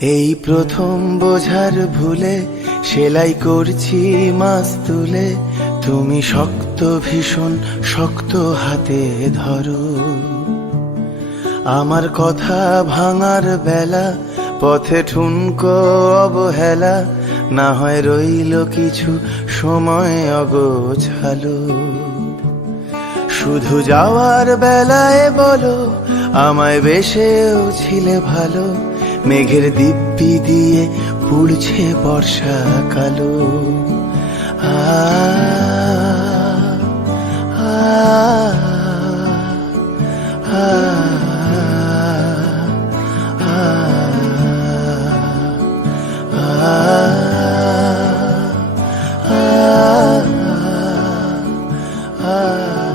এই প্রথম বোঝার ভুলে সেলাই করছি মাস তুলে। তুমি শক্ত ভীষণ, শক্ত হাতে ধরো। আমার কথা ভাঙার বেলা, পথে ঠুনকো অবহেলা, না হয় রইল কিছু সময় অগোছালো। শুধু যাওয়ার বেলায় বলো, আমায় বেশেও ছিলে ভালো। মেঘের দিব্যি দিয়ে পুড়ছে বর্ষাকালো আ Ah